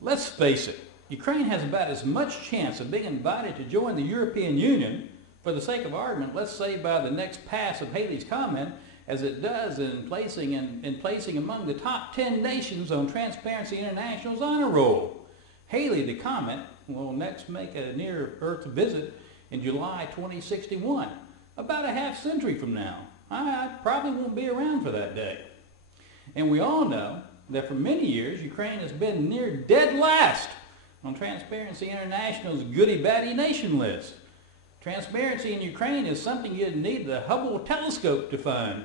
Let's face it, Ukraine has about as much chance of being invited to join the European Union, for the sake of argument, let's say by the next pass of Haley's comment, as it does in placing among the top 10 nations on Transparency International's honor roll. Haley, the comment, will next make a near-Earth visit in July 2061, about a half century from now. I probably won't be around for that day. And we all know that for many years, Ukraine has been near dead last on Transparency International's goody-baddy nation list. Transparency in Ukraine is something you'd need the Hubble telescope to find.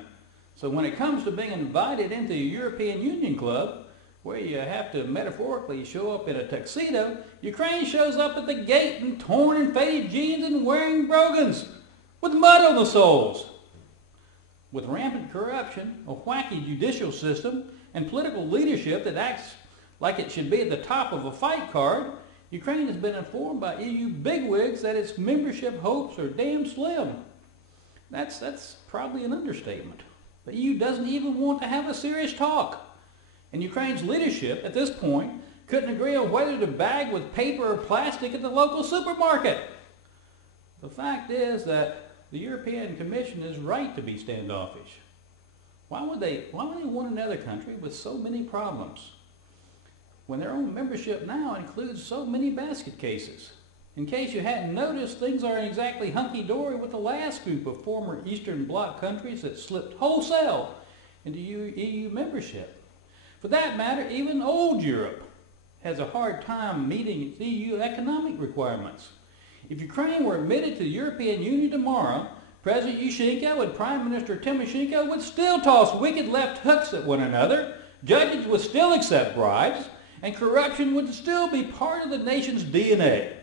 So when it comes to being invited into the European Union Club, where you have to metaphorically show up in a tuxedo, Ukraine shows up at the gate in torn and faded jeans and wearing brogans, with mud on the soles. With rampant corruption, a wacky judicial system, and political leadership that acts like it should be at the top of a fight card, Ukraine has been informed by EU bigwigs that its membership hopes are damn slim. That's probably an understatement. The EU doesn't even want to have a serious talk. And Ukraine's leadership, at this point, couldn't agree on whether to bag with paper or plastic at the local supermarket. The fact is that the European Commission is right to be standoffish. Why would they want another country with so many problems, when their own membership now includes so many basket cases? In case you hadn't noticed, things aren't exactly hunky-dory with the last group of former Eastern Bloc countries that slipped wholesale into EU membership. For that matter, even old Europe has a hard time meeting its EU economic requirements. If Ukraine were admitted to the European Union tomorrow, President Yushchenko and Prime Minister Tymoshenko would still toss wicked left hooks at one another, judges would still accept bribes, and corruption would still be part of the nation's DNA.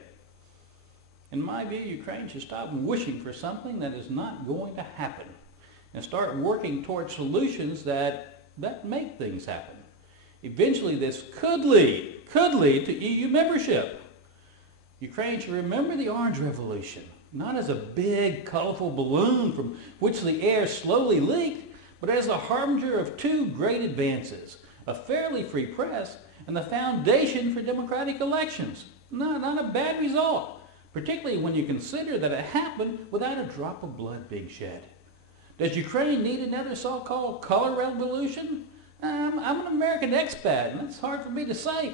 In my view, Ukraine should stop wishing for something that is not going to happen and start working towards solutions that make things happen. Eventually, this could lead to EU membership. Ukraine should remember the Orange Revolution, not as a big, colorful balloon from which the air slowly leaked, but as a harbinger of two great advances, a fairly free press and the foundation for democratic elections. Not a bad result, particularly when you consider that it happened without a drop of blood being shed. Does Ukraine need another so-called color revolution? I'm an American expat, and it's hard for me to say,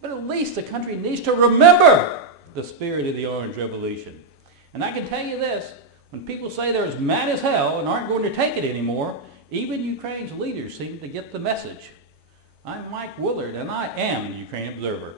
but at least the country needs to remember the spirit of the Orange Revolution. And I can tell you this, when people say they're as mad as hell and aren't going to take it anymore, even Ukraine's leaders seem to get the message. I'm Mike Willard, and I am the Ukraine Observer.